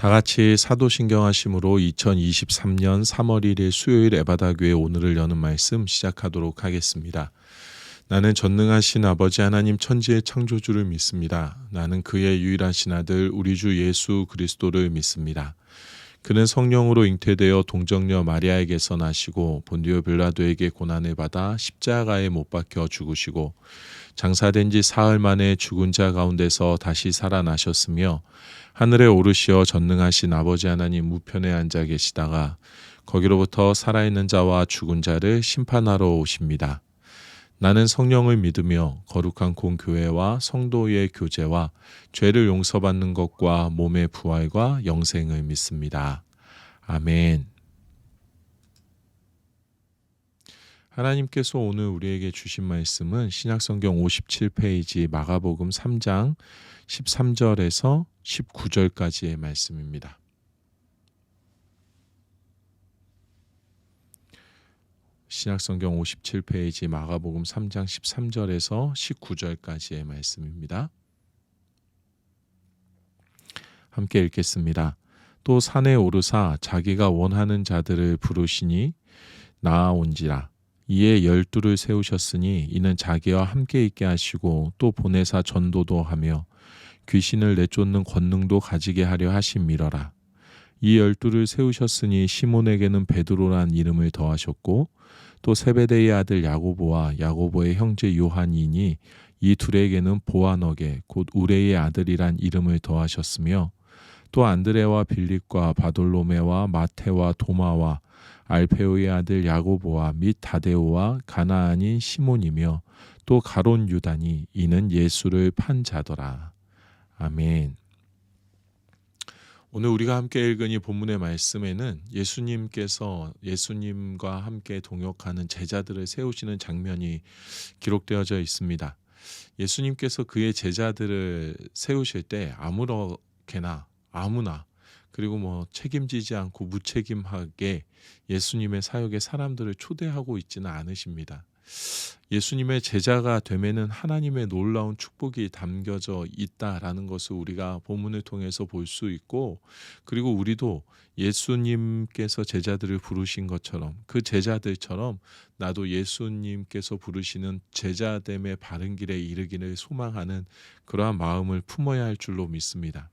다 같이 사도신경하심으로 2023년 3월 1일 수요일 에바다교회 오늘을 여는 말씀 시작하도록 하겠습니다. 나는 전능하신 아버지 하나님 천지의 창조주를 믿습니다. 나는 그의 유일하신 아들 우리 주 예수 그리스도를 믿습니다. 그는 성령으로 잉태되어 동정녀 마리아에게서 나시고 본디오 빌라도에게 고난을 받아 십자가에 못 박혀 죽으시고 장사된 지 사흘 만에 죽은 자 가운데서 다시 살아나셨으며 하늘에 오르시어 전능하신 아버지 하나님 우편에 앉아 계시다가 거기로부터 살아있는 자와 죽은 자를 심판하러 오십니다. 나는 성령을 믿으며 거룩한 공교회와 성도의 교제와 죄를 용서받는 것과 몸의 부활과 영생을 믿습니다. 아멘. 하나님께서 오늘 우리에게 주신 말씀은 신약성경 57페이지 마가복음 3장 13절에서 19절까지의 말씀입니다. 신약성경 57페이지 마가복음 3장 13절에서 19절까지의 말씀입니다. 함께 읽겠습니다. 또 산에 오르사 자기가 원하는 자들을 부르시니 나아온지라. 이에 12를 세우셨으니 이는 자기와 함께 있게 하시고 또 보내사 전도도 하며 귀신을 내쫓는 권능도 가지게 하려 하심이러라. 이 12를 세우셨으니 시몬에게는 베드로란 이름을 더하셨고 또 세베대의 아들 야고보와 야고보의 형제 요한이니 이 둘에게는 보아너게 곧 우레의 아들이란 이름을 더하셨으며 또 안드레와 빌립과 바돌로메와 마테와 도마와 알페오의 아들 야고보와 및 다데오와 가나안인 시몬이며 또 가론 유다니 이는 예수를 판 자더라. 아멘. 오늘 우리가 함께 읽은 이 본문의 말씀에는 예수님께서 예수님과 함께 동역하는 제자들을 세우시는 장면이 기록되어져 있습니다. 예수님께서 그의 제자들을 세우실 때 아무나 그리고 책임지지 않고 무책임하게 예수님의 사역에 사람들을 초대하고 있지는 않으십니다. 예수님의 제자가 되면은 하나님의 놀라운 축복이 담겨져 있다라는 것을 우리가 본문을 통해서 볼 수 있고, 그리고 우리도 예수님께서 제자들을 부르신 것처럼 그 제자들처럼 나도 예수님께서 부르시는 제자됨의 바른 길에 이르기를 소망하는 그러한 마음을 품어야 할 줄로 믿습니다.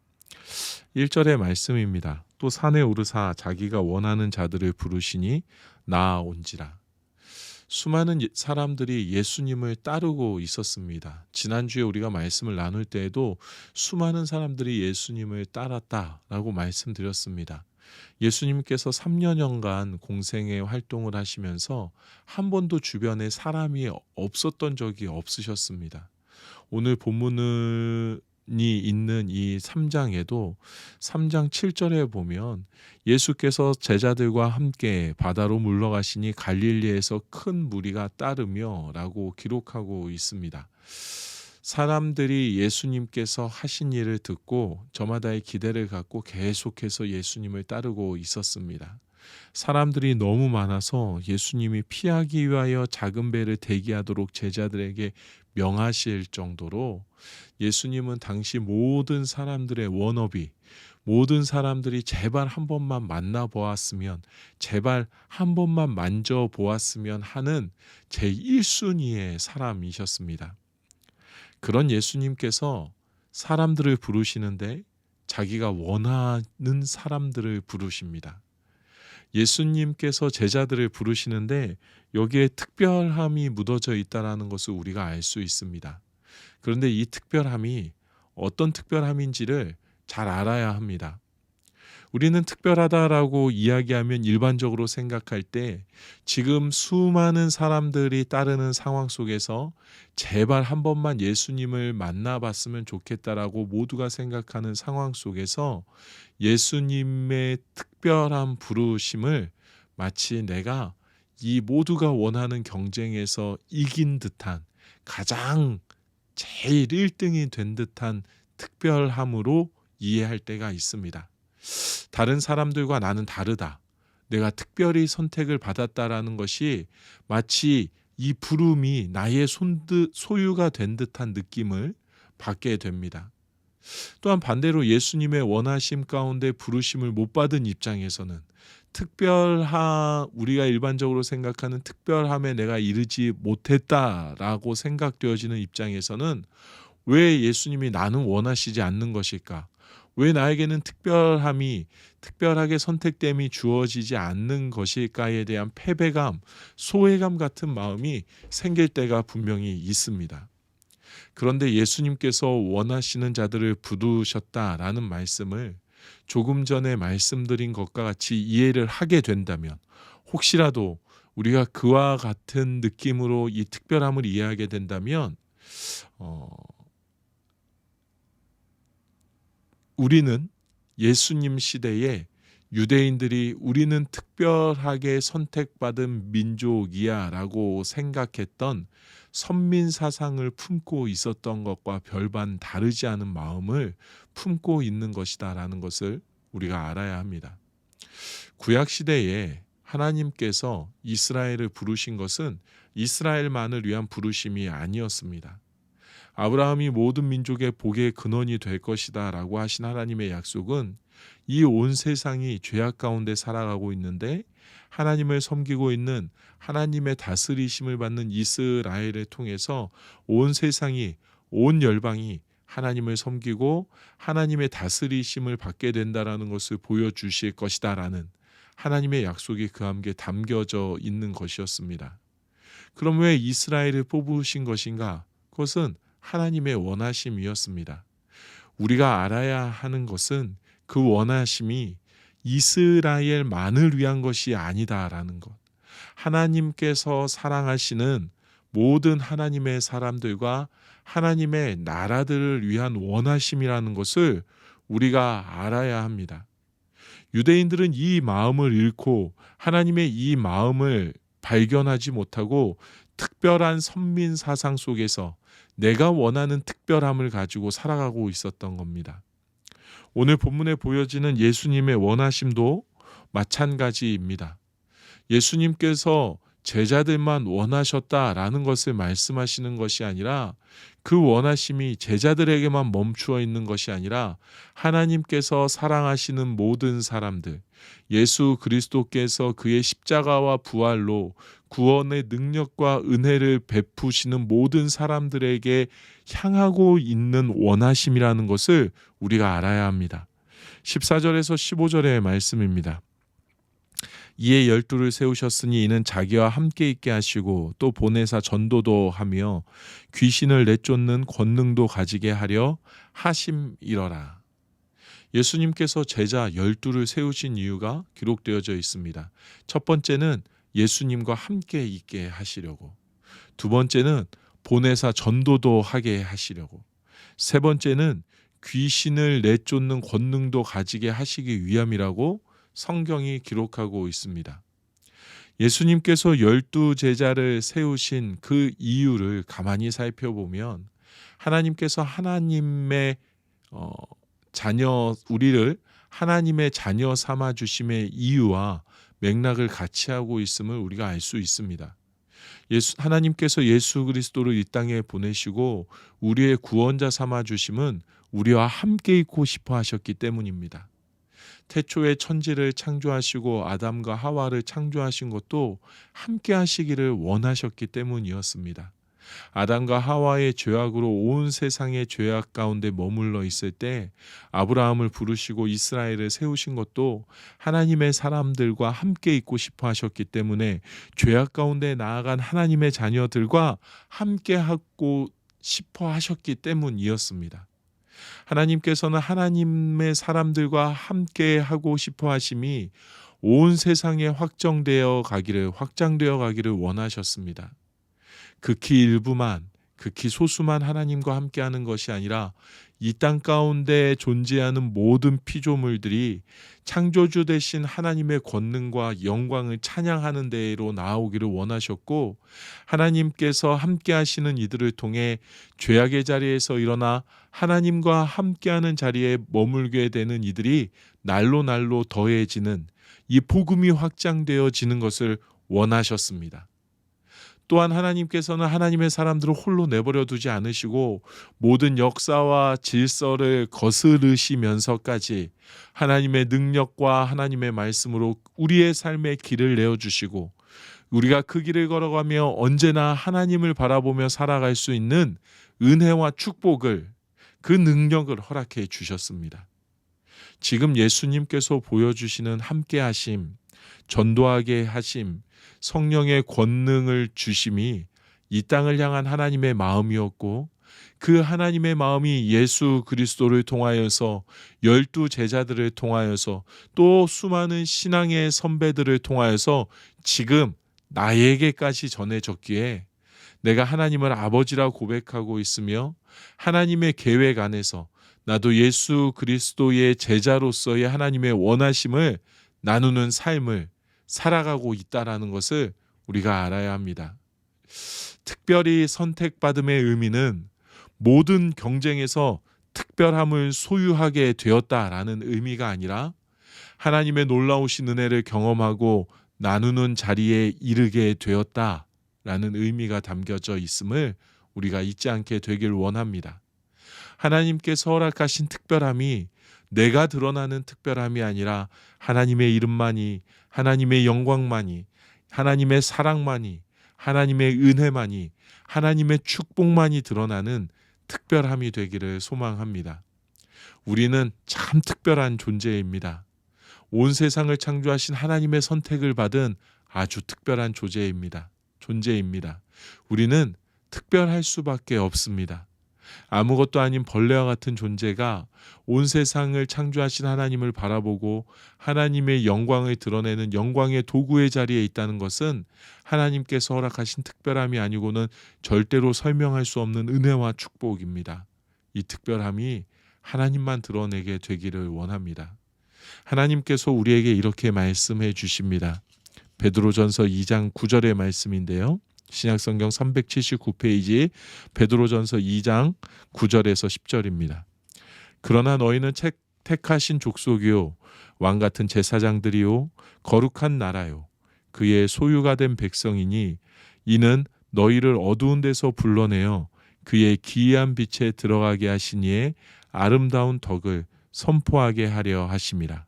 1절의 말씀입니다. 또 산에 오르사 자기가 원하는 자들을 부르시니 나아온지라. 수많은 사람들이 예수님을 따르고 있었습니다. 지난주에 우리가 말씀을 나눌 때에도 수많은 사람들이 예수님을 따랐다라고 말씀드렸습니다. 예수님께서 3년여간 공생의 활동을 하시면서 한 번도 주변에 사람이 없었던 적이 없으셨습니다. 오늘 본문이 있는 이 3장에도 3장 7절에 보면 예수께서 제자들과 함께 바다로 물러가시니 갈릴리에서 큰 무리가 따르며 라고 기록하고 있습니다. 사람들이 예수님께서 하신 일을 듣고 저마다의 기대를 갖고 계속해서 예수님을 따르고 있었습니다. 사람들이 너무 많아서 예수님이 피하기 위하여 작은 배를 대기하도록 제자들에게 명하실 정도로 예수님은 당시 모든 사람들의 워너비, 모든 사람들이 제발 한 번만 만나보았으면, 제발 한 번만 만져보았으면 하는 제1순위의 사람이셨습니다. 그런 예수님께서 사람들을 부르시는데 자기가 원하는 사람들을 부르십니다. 예수님께서 제자들을 부르시는데 여기에 특별함이 묻어져 있다는 것을 우리가 알 수 있습니다. 그런데 이 특별함이 어떤 특별함인지를 잘 알아야 합니다. 우리는 특별하다라고 이야기하면 일반적으로 생각할 때 지금 수많은 사람들이 따르는 상황 속에서 제발 한 번만 예수님을 만나봤으면 좋겠다라고 모두가 생각하는 상황 속에서 예수님의 특별한 부르심을 마치 내가 이 모두가 원하는 경쟁에서 이긴 듯한 가장 제일 1등이 된 듯한 특별함으로 이해할 때가 있습니다. 다른 사람들과 나는 다르다. 내가 특별히 선택을 받았다라는 것이 마치 이 부름이 나의 소유가 된 듯한 느낌을 받게 됩니다. 또한 반대로 예수님의 원하심 가운데 부르심을 못 받은 입장에서는 우리가 일반적으로 생각하는 특별함에 내가 이르지 못했다라고 생각되어지는 입장에서는 왜 예수님이 나는 원하시지 않는 것일까? 왜 나에게는 특별하게 선택됨이 주어지지 않는 것일까에 대한 패배감, 소외감 같은 마음이 생길 때가 분명히 있습니다. 그런데 예수님께서 원하시는 자들을 부르셨다라는 말씀을 조금 전에 말씀드린 것과 같이 이해를 하게 된다면, 혹시라도 우리가 그와 같은 느낌으로 이 특별함을 이해하게 된다면 우리는 예수님 시대에 유대인들이 우리는 특별하게 선택받은 민족이야 라고 생각했던 선민 사상을 품고 있었던 것과 별반 다르지 않은 마음을 품고 있는 것이다 라는 것을 우리가 알아야 합니다. 구약 시대에 하나님께서 이스라엘을 부르신 것은 이스라엘만을 위한 부르심이 아니었습니다. 아브라함이 모든 민족의 복의 근원이 될 것이다 라고 하신 하나님의 약속은 이 온 세상이 죄악 가운데 살아가고 있는데 하나님을 섬기고 있는 하나님의 다스리심을 받는 이스라엘을 통해서 온 세상이, 온 열방이 하나님을 섬기고 하나님의 다스리심을 받게 된다라는 것을 보여주실 것이다 라는 하나님의 약속이 그 함께 담겨져 있는 것이었습니다. 그럼 왜 이스라엘을 뽑으신 것인가? 그것은 하나님의 원하심이었습니다. 우리가 알아야 하는 것은 그 원하심이 이스라엘만을 위한 것이 아니다라는 것. 하나님께서 사랑하시는 모든 하나님의 사람들과 하나님의 나라들을 위한 원하심이라는 것을 우리가 알아야 합니다. 유대인들은 이 마음을 잃고 하나님의 이 마음을 발견하지 못하고 특별한 선민 사상 속에서 내가 원하는 특별함을 가지고 살아가고 있었던 겁니다. 오늘 본문에 보여지는 예수님의 원하심도 마찬가지입니다. 예수님께서 제자들만 원하셨다라는 것을 말씀하시는 것이 아니라 그 원하심이 제자들에게만 멈추어 있는 것이 아니라 하나님께서 사랑하시는 모든 사람들, 예수 그리스도께서 그의 십자가와 부활로 구원의 능력과 은혜를 베푸시는 모든 사람들에게 향하고 있는 원하심이라는 것을 우리가 알아야 합니다. 14절에서 15절의 말씀입니다. 이에 12를 세우셨으니 이는 자기와 함께 있게 하시고 또 보내사 전도도 하며 귀신을 내쫓는 권능도 가지게 하려 하심이러라. 예수님께서 제자 12를 세우신 이유가 기록되어져 있습니다. 첫 번째는 예수님과 함께 있게 하시려고, 두 번째는 보내사 전도도 하게 하시려고, 세 번째는 귀신을 내쫓는 권능도 가지게 하시기 위함이라고 성경이 기록하고 있습니다. 예수님께서 12제자를 세우신 그 이유를 가만히 살펴보면 하나님께서 우리를 하나님의 자녀 삼아 주심의 이유와 맥락을 같이 하고 있음을 우리가 알 수 있습니다. 하나님께서 예수 그리스도를 이 땅에 보내시고 우리의 구원자 삼아 주심은 우리와 함께 있고 싶어 하셨기 때문입니다. 태초에 천지를 창조하시고 아담과 하와를 창조하신 것도 함께 하시기를 원하셨기 때문이었습니다. 아담과 하와의 죄악으로 온 세상의 죄악 가운데 머물러 있을 때 아브라함을 부르시고 이스라엘을 세우신 것도 하나님의 사람들과 함께 있고 싶어 하셨기 때문에 죄악 가운데 나아간 하나님의 자녀들과 함께 하고 싶어 하셨기 때문이었습니다. 하나님께서는 하나님의 사람들과 함께 하고 싶어 하심이 온 세상에 확장되어 가기를 원하셨습니다. 극히 소수만 하나님과 함께하는 것이 아니라 이 땅 가운데 존재하는 모든 피조물들이 창조주 되신 하나님의 권능과 영광을 찬양하는 데로 나아오기를 원하셨고, 하나님께서 함께하시는 이들을 통해 죄악의 자리에서 일어나 하나님과 함께하는 자리에 머물게 되는 이들이 날로 더해지는 이 복음이 확장되어지는 것을 원하셨습니다. 또한 하나님께서는 하나님의 사람들을 홀로 내버려 두지 않으시고 모든 역사와 질서를 거스르시면서까지 하나님의 능력과 하나님의 말씀으로 우리의 삶의 길을 내어주시고 우리가 그 길을 걸어가며 언제나 하나님을 바라보며 살아갈 수 있는 은혜와 축복을, 그 능력을 허락해 주셨습니다. 지금 예수님께서 보여주시는 함께하심, 전도하게 하심, 성령의 권능을 주심이 이 땅을 향한 하나님의 마음이었고 그 하나님의 마음이 예수 그리스도를 통하여서 12 제자들을 통하여서 또 수많은 신앙의 선배들을 통하여서 지금 나에게까지 전해졌기에 내가 하나님을 아버지라 고백하고 있으며 하나님의 계획 안에서 나도 예수 그리스도의 제자로서의 하나님의 원하심을 나누는 삶을 살아가고 있다라는 것을 우리가 알아야 합니다. 특별히 선택받음의 의미는 모든 경쟁에서 특별함을 소유하게 되었다라는 의미가 아니라 하나님의 놀라우신 은혜를 경험하고 나누는 자리에 이르게 되었다라는 의미가 담겨져 있음을 우리가 잊지 않게 되길 원합니다. 하나님께서 허락하신 특별함이 내가 드러나는 특별함이 아니라 하나님의 이름만이, 하나님의 영광만이, 하나님의 사랑만이, 하나님의 은혜만이, 하나님의 축복만이 드러나는 특별함이 되기를 소망합니다. 우리는 참 특별한 존재입니다. 온 세상을 창조하신 하나님의 선택을 받은 아주 특별한 존재입니다. 우리는 특별할 수밖에 없습니다. 아무것도 아닌 벌레와 같은 존재가 온 세상을 창조하신 하나님을 바라보고 하나님의 영광을 드러내는 영광의 도구의 자리에 있다는 것은 하나님께서 허락하신 특별함이 아니고는 절대로 설명할 수 없는 은혜와 축복입니다. 이 특별함이 하나님만 드러내게 되기를 원합니다. 하나님께서 우리에게 이렇게 말씀해 주십니다. 베드로전서 2장 9절의 말씀인데요. 신약성경 379페이지 베드로전서 2장 9절에서 10절입니다. 그러나 너희는 택하신 족속이요 왕같은 제사장들이요 거룩한 나라요 그의 소유가 된 백성이니 이는 너희를 어두운 데서 불러내어 그의 기이한 빛에 들어가게 하신 이의 아름다운 덕을 선포하게 하려 하심이라.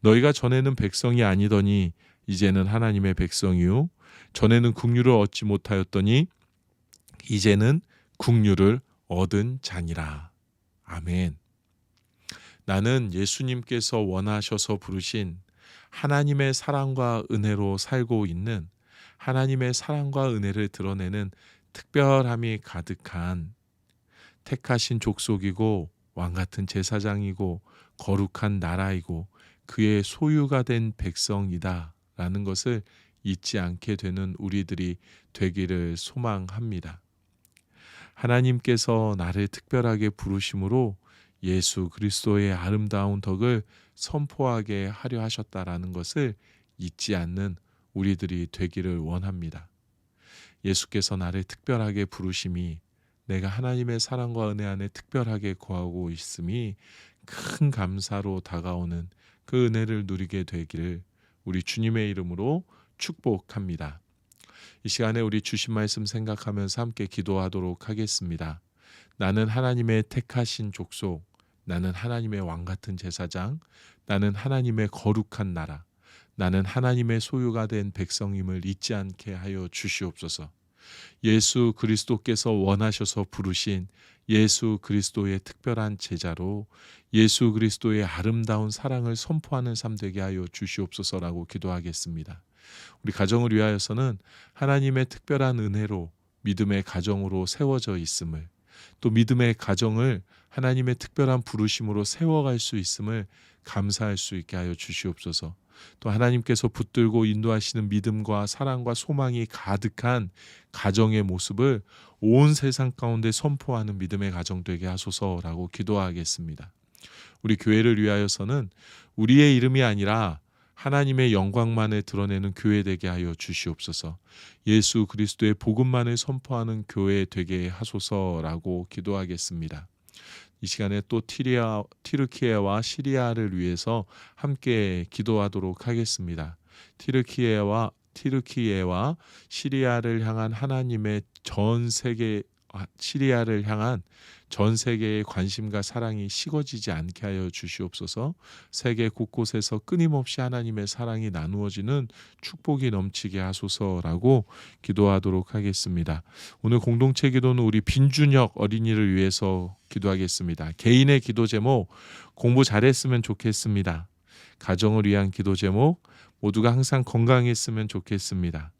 너희가 전에는 백성이 아니더니 이제는 하나님의 백성이요 전에는 국류를 얻지 못하였더니 이제는 국류를 얻은 자니라. 아멘. 나는 예수님께서 원하셔서 부르신 하나님의 사랑과 은혜로 살고 있는 하나님의 사랑과 은혜를 드러내는 특별함이 가득한 택하신 족속이고 왕같은 제사장이고 거룩한 나라이고 그의 소유가 된 백성이다 라는 것을 잊지 않게 되는 우리들이 되기를 소망합니다. 하나님께서 나를 특별하게 부르심으로 예수 그리스도의 아름다운 덕을 선포하게 하려 하셨다라는 것을 잊지 않는 우리들이 되기를 원합니다. 예수께서 나를 특별하게 부르심이 내가 하나님의 사랑과 은혜 안에 특별하게 거하고 있음이 큰 감사로 다가오는 그 은혜를 누리게 되기를 우리 주님의 이름으로 축복합니다. 이 시간에 우리 주신 말씀 생각하면서 함께 기도하도록 하겠습니다. 나는 하나님의 택하신 족속, 나는 하나님의 왕같은 제사장, 나는 하나님의 거룩한 나라, 나는 하나님의 소유가 된 백성임을 잊지 않게 하여 주시옵소서. 예수 그리스도께서 원하셔서 부르신 예수 그리스도의 특별한 제자로 예수 그리스도의 아름다운 사랑을 선포하는 삶 되게 하여 주시옵소서라고 기도하겠습니다. 우리 가정을 위하여서는 하나님의 특별한 은혜로 믿음의 가정으로 세워져 있음을, 또 믿음의 가정을 하나님의 특별한 부르심으로 세워갈 수 있음을 감사할 수 있게 하여 주시옵소서. 또 하나님께서 붙들고 인도하시는 믿음과 사랑과 소망이 가득한 가정의 모습을 온 세상 가운데 선포하는 믿음의 가정 되게 하소서라고 기도하겠습니다. 우리 교회를 위하여서는 우리의 이름이 아니라 하나님의 영광만을 드러내는 교회 되게 하여 주시옵소서. 예수 그리스도의 복음만을 선포하는 교회 되게 하소서라고 기도하겠습니다. 이 시간에 또 티르키예와 시리아를 위해서 함께 기도하도록 하겠습니다. 티르키예와 시리아를 향한 하나님의 시리아를 향한 전 세계의 관심과 사랑이 식어지지 않게 하여 주시옵소서. 세계 곳곳에서 끊임없이 하나님의 사랑이 나누어지는 축복이 넘치게 하소서라고 기도하도록 하겠습니다. 오늘 공동체 기도는 우리 빈준혁 어린이를 위해서 기도하겠습니다. 개인의 기도 제목, 공부 잘했으면 좋겠습니다. 가정을 위한 기도 제목, 모두가 항상 건강했으면 좋겠습니다.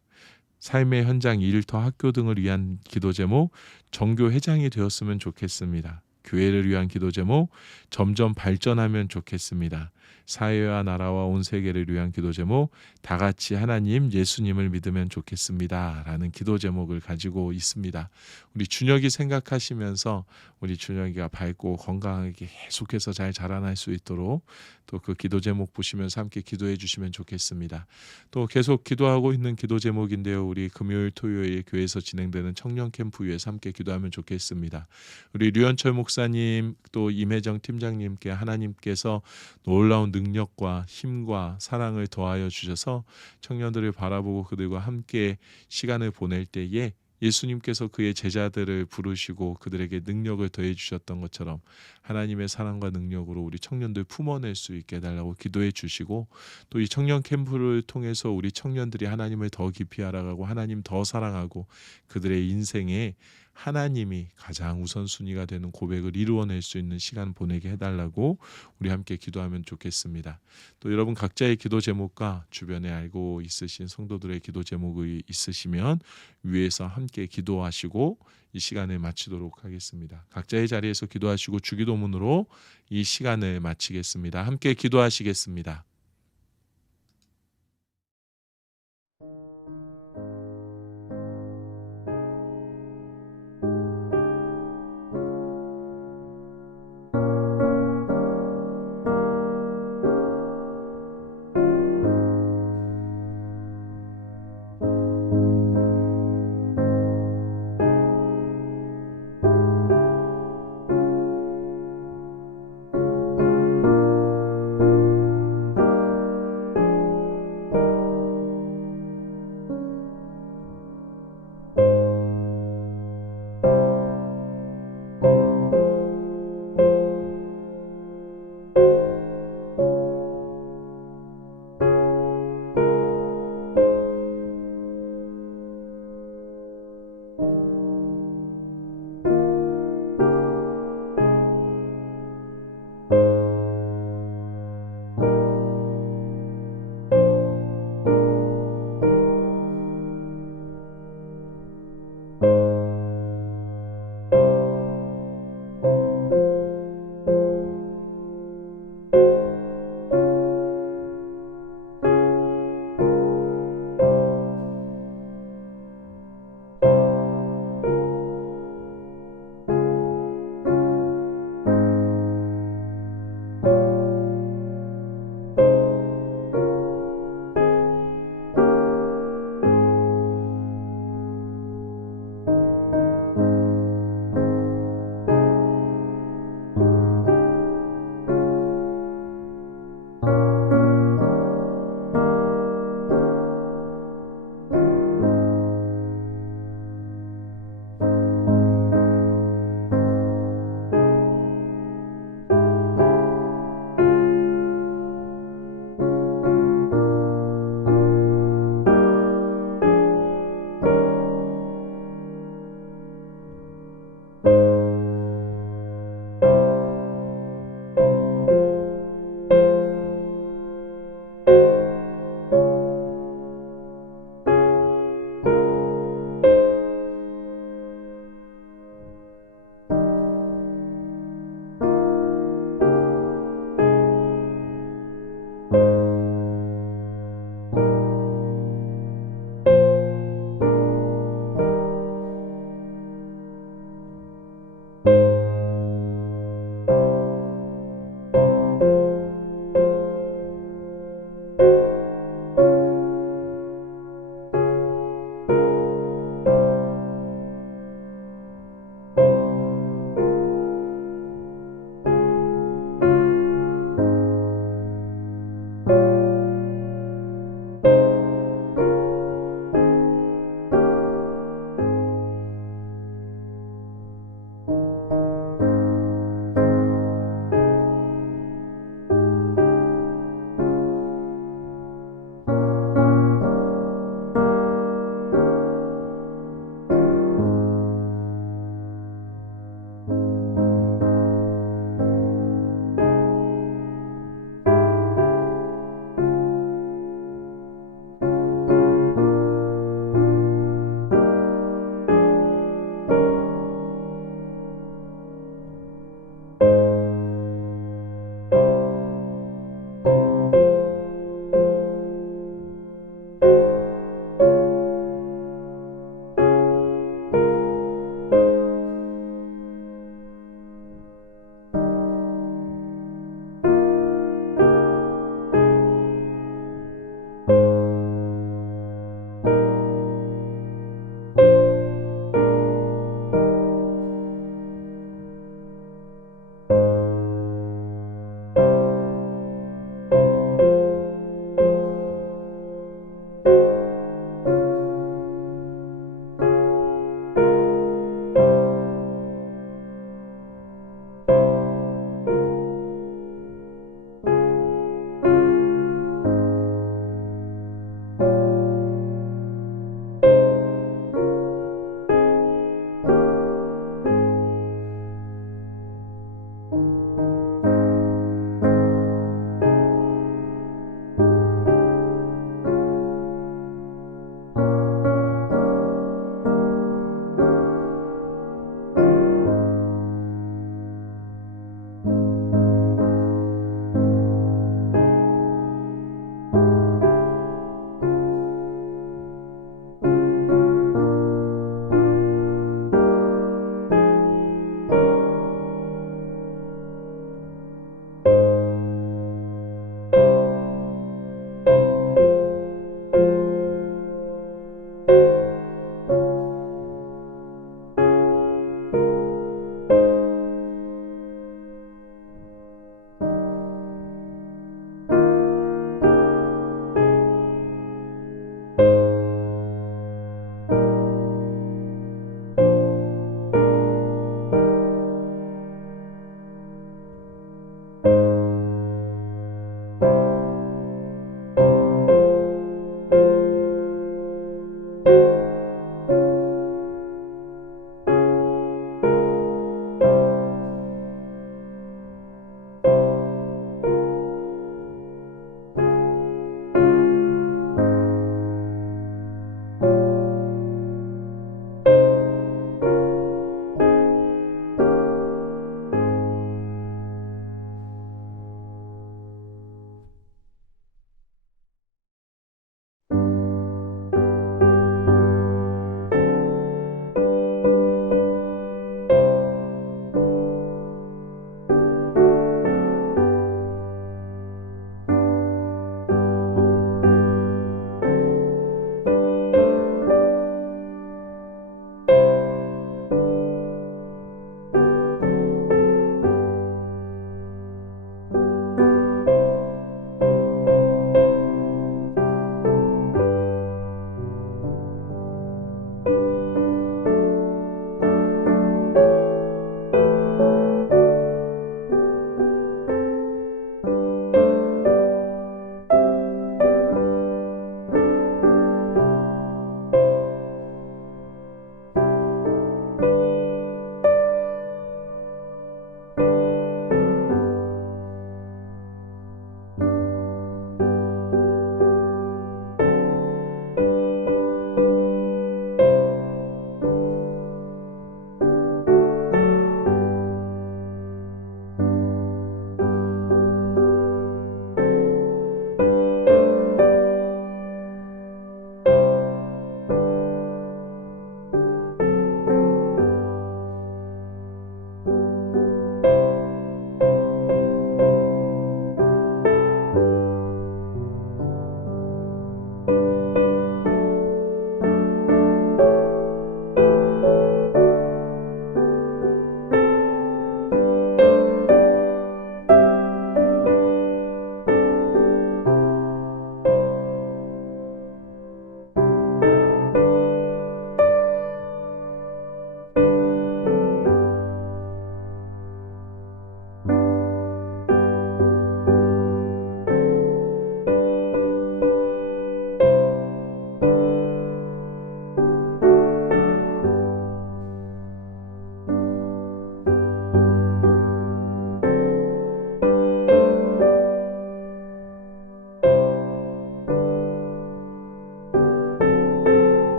삶의 현장, 일터, 학교 등을 위한 기도 제목, 정교 회장이 되었으면 좋겠습니다. 교회를 위한 기도 제목, 점점 발전하면 좋겠습니다. 사회와 나라와 온 세계를 위한 기도 제목, 다 같이 하나님, 예수님을 믿으면 좋겠습니다. 라는 기도 제목을 가지고 있습니다. 우리 준혁이 생각하시면서 우리 준혁이가 밝고 건강하게 계속해서 잘 자라날 수 있도록 또 그 기도 제목 보시면서 함께 기도해 주시면 좋겠습니다. 또 계속 기도하고 있는 기도 제목인데요. 우리 금요일, 토요일 교회에서 진행되는 청년 캠프 위에서 함께 기도하면 좋겠습니다. 우리 류현철 목사님 또 임혜정 팀장님께 하나님께서 놀라운 능력과 힘과 사랑을 더하여 주셔서 청년들을 바라보고 그들과 함께 시간을 보낼 때에 예수님께서 그의 제자들을 부르시고 그들에게 능력을 더해 주셨던 것처럼 하나님의 사랑과 능력으로 우리 청년들 품어낼 수 있게 해달라고 기도해 주시고 또 이 청년 캠프를 통해서 우리 청년들이 하나님을 더 깊이 알아가고 하나님 더 사랑하고 그들의 인생에 하나님이 가장 우선순위가 되는 고백을 이루어낼 수 있는 시간 보내게 해달라고 우리 함께 기도하면 좋겠습니다. 또 여러분 각자의 기도 제목과 주변에 알고 있으신 성도들의 기도 제목이 있으시면 위에서 함께 기도하시고 이 시간을 마치도록 하겠습니다. 각자의 자리에서 기도하시고 주기도문으로 이 시간을 마치겠습니다. 함께 기도하시겠습니다.